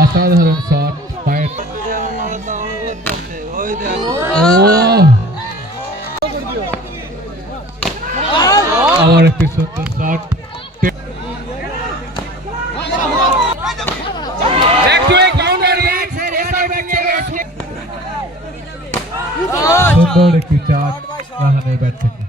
অসাধারণ শট পায়ের আবার একটি সুন্দর শট সুন্দর একটি চার রাহানের ব্যাট থেকে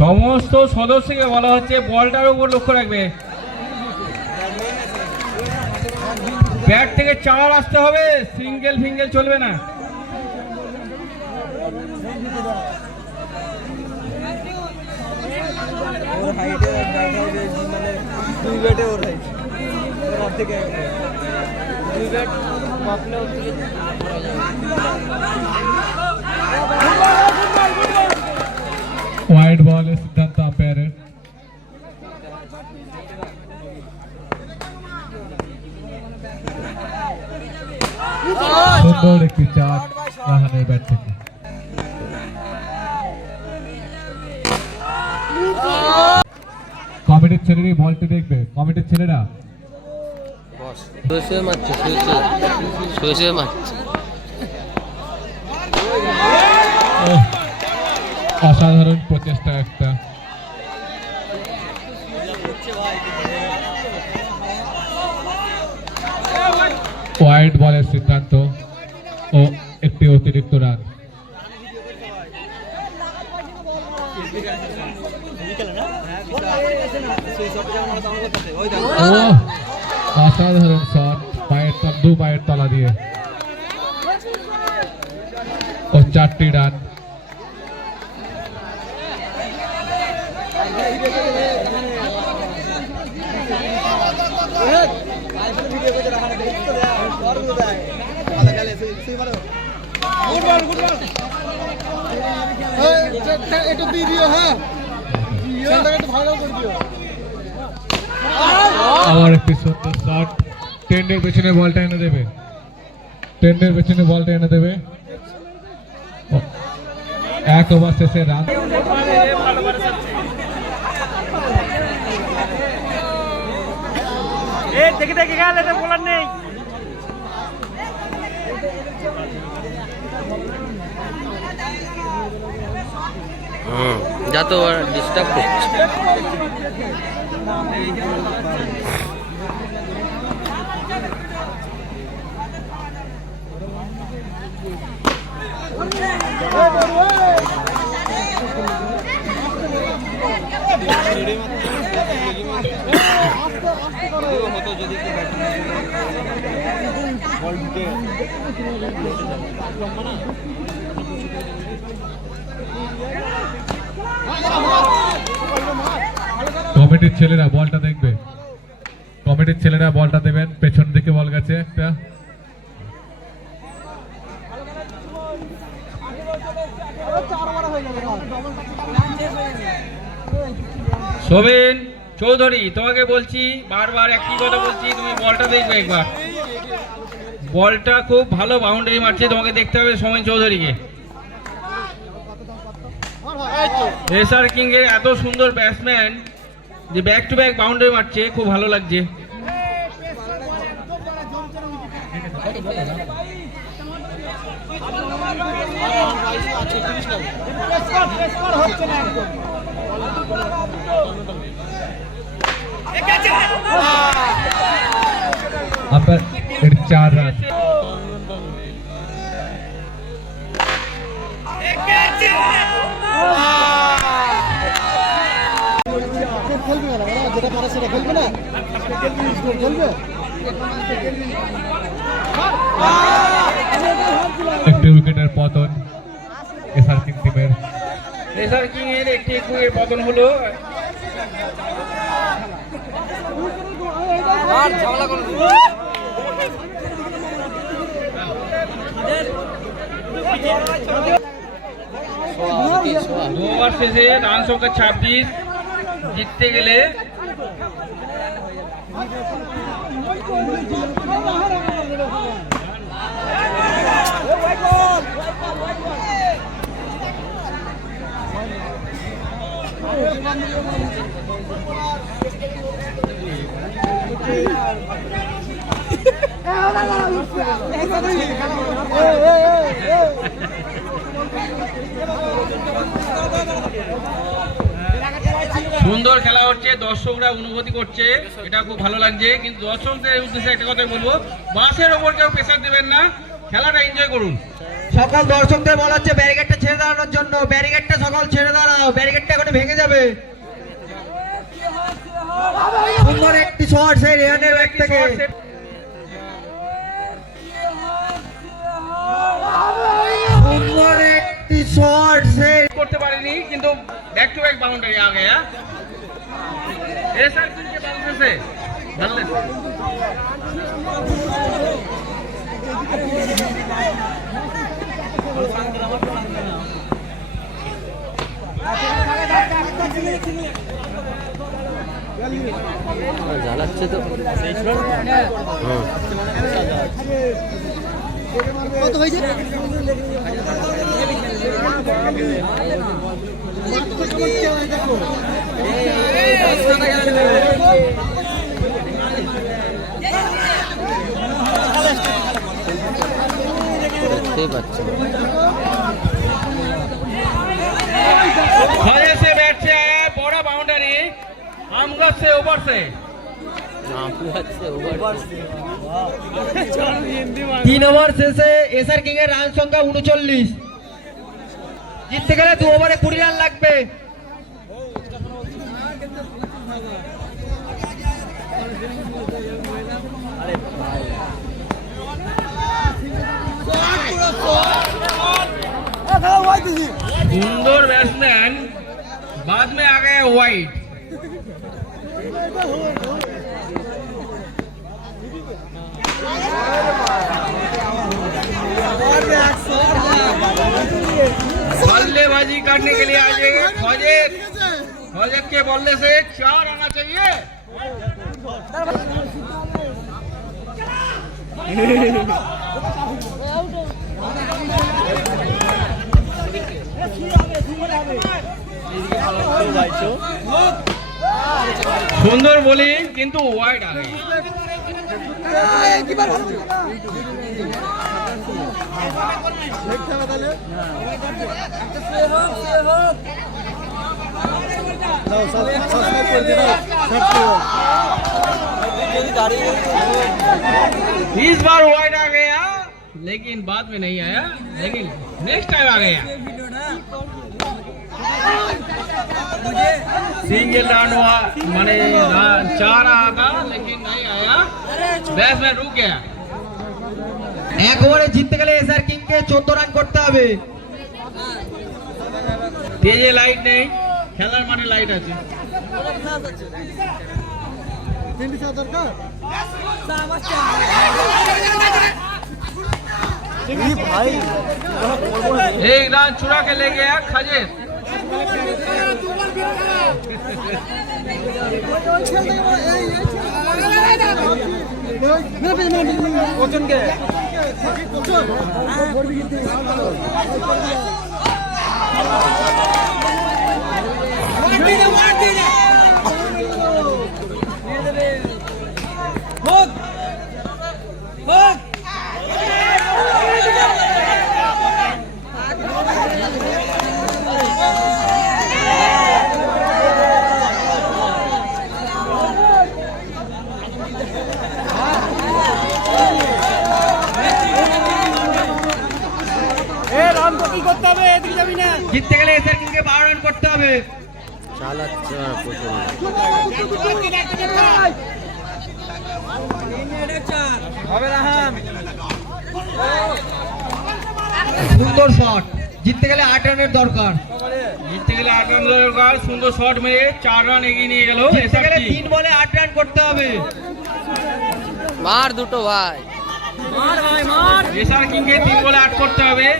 সমস্ত সদস্যকে বলা হচ্ছে বলটার উপর লক্ষ্য রাখবে, ব্যাট থেকে চার আসতে হবে, সিঙ্গেল ফিঙ্গেল চলবে না। ওয়াইড বল এর সিদ্ধান্ত আম্পায়ারের। সুন্দর একটি চার রাহানের ব্যাট থেকে কমিটির ছেলেরই বলটি দেখবে, কমিটির ছেলেরা অসাধারণ প্রচেষ্টা একটা। ওয়াইড বলের সিদ্ধান্ত ও একটি অতিরিক্ত রান। অসাধারণ শট পায়ের দু পায়ের তলা দিয়ে ও 4টি রান। আবার একটি সুন্দর শট, টেন্ডের পেছনে বলটা এনে দেবে, টেন্ডের পেছনে বলটা এনে দেবে। এক ওভার শেষে রান। দেখে দেখে গেল, এটা বলার নেই। যা তো ডিস্টার্ব করছে। কমিটির ছেলেরা বলটা দেখবে, কমিটির ছেলেরা বলটা দেবেন, পেছন দিকে বল গেছে একটা। সোমেন চৌধুরী, তোমাকে বলছি, বারবার একই কথা বলছি, তুমি বলটা দেখবে একবার। বলটা খুব ভালো বাউন্ডারি মারছে, তোমাকে দেখতে হবে সোমেন চৌধুরীকে। এসআর কিং এর এত সুন্দর ব্যাটসম্যান যে ব্যাক টু ব্যাক বাউন্ডারি মারছে, খুব ভালো লাগছে। আপনার এর 4 রান। একটি উইকেটের পতন এসআর কিং টিমের। এসআর কিং এর একটি উইকেটের পতন হলো। দু ওভার শেষে রান সংখ্যা 26, জিততে গেলে সুন্দর খেলা হচ্ছে, দর্শকরা অনুভূতি করছে, এটা খুব ভালো লাগছে। কিন্তু দর্শকদের উদ্দেশ্যে একটা কথা বলবো, বাসের ওপর কেউ প্রেসার দেবেন না, খেলাটা এনজয় করুন। সকল দর্শকদের বলা হচ্ছে ব্যারিকেডটা ছেড়ে দাঁড়ানোর জন্য। ব্যারিকেডটা সকল ছেড়ে দাঁড়াও, ব্যারিকেডটা এখন ভেঙে যাবে। সুন্দর একটি শট সেই রেহানের ব্যাট থেকে। সুন্দর একটি শট সেই করতে পারেনি, কিন্তু ব্যাক টু ব্যাক বাউন্ডারি आ गया। ये सर किनके बाउंड्री से बल्ले से জ্বালাচ্ছে তো কত হয়েছে? দেখতেই পাচ্ছি खड़े से बैठ से आया, बड़ा बाउंड्री आमगढ़ से ऊपर से। তিন ওভার শেষে এসআর কিং এর রান সংখ্যা 39। জিততে গেলে 2 ওভারে 20 রান লাগবে। सुंदर बैट्समैन बाद में आ गए वाइड। बल्लेबाजी करने के लिए आ जाएंगे खोजेत। खोजेत के बल्ले से 4 आना चाहिए। সুন্দর বোলিং কিন্তু ওয়াইড आ गई। इस बार वाइड आ गया, लेकिन बाद में नहीं आया, लेकिन नेक्स्ट टाइम आ गया। सिंगल रन हुआ, माने 4 आया था, लेकिन नहीं आया, बैट्समैन रुक गया। এক ওভারে জিততে গেলে এসআর কিং কে 14 রান করতে হবে। তেজে লাইট নেই, খেলার মাঠে লাইট আছে। एक रन चुरा के ले गया खजेत। জিততে গেলে এসআর কিং কে 12 রান করতে হবে। চালাচ্ছে আর প্রচন্ড। সুন্দর শট, জিততে গেলে 8 রানের দরকার। জিততে গেলে 8 রান দরকার, সুন্দর শট মেরে 4 রান এগিয়ে নিয়ে গেল। জিততে গেলে 3 বলে 8 রান করতে হবে। মার দুটো ভাই, এসআর কিং কে 3 বলে 8 করতে হবে।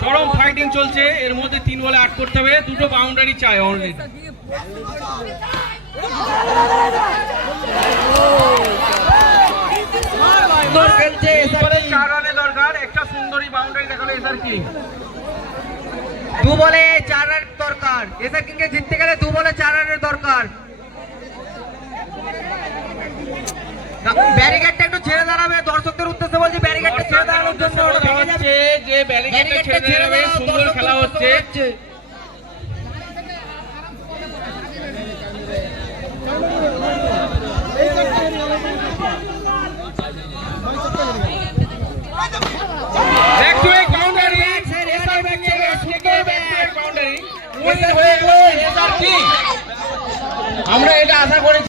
চরম ফাইটিং চলছে, এর মধ্যে 3 বলে 8 করতে হবে, দুটো বাউন্ডারি চাই অলরেডি। সুন্দর খেলছে এসআর কিং। 4 রানের দরকার, একটা সুন্দরী বাউন্ডারি দেখালো এসআর কিং। দু বলে 4 রানের দরকার। এসআর কিংকে জিততে গেলে 2 বলে 4 রানের দরকার। ব্যারিকেডটা একটু ছেড়ে দাঁড়াবে, দর্শকদের উদ্দেশ্যে বলছি ব্যারিকেডটা ছেড়ে দাঁড়ানোর জন্য ওটা ভেঙে যাবে। হচ্ছে যে ব্যারিকেডটা ছেড়ে দেবে, সুন্দর খেলা হচ্ছে। Back to back boundary, SR back to back boundary, win হয়ে গেল SR King। আমরা এটা আশা করেছি।